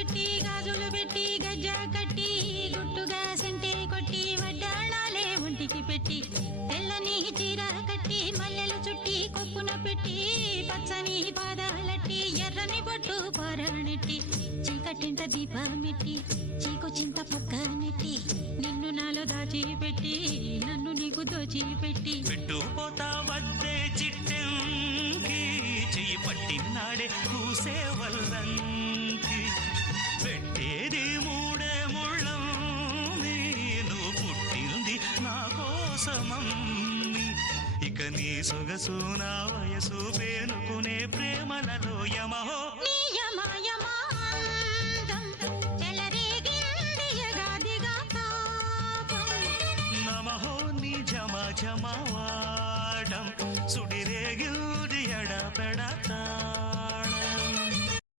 పెట్టి గాజులు పెట్టి గజ్జా కట్టి గుట్టుగా సెంటే కొట్టి వడ్డాణాలే ఒంటికి పెట్టి తెల్లని చీర కట్టి మల్లెలు చుట్టి కొప్పున పెట్టి పచ్చని పాదాలట్టి ఎర్రని బొట్టు పారాణెట్టి చీకటింట దీపమెట్టి చీకు చింత పక్క నెట్టి నిన్ను నాలో దాచిపెట్టి నన్ను నీకు దోచిపెట్టి పెట్టుపోతా వద్దే చిట్టంకి చెయ్యి పట్టినాడే కూసే వల్లంకి పెట్టేది మూడే ముళ్ళం నేను పుట్టింది నా కోసమమ్మి ఇక నీ సొగసు నా వయసు పేనుకునే ప్రేమలలో యమహో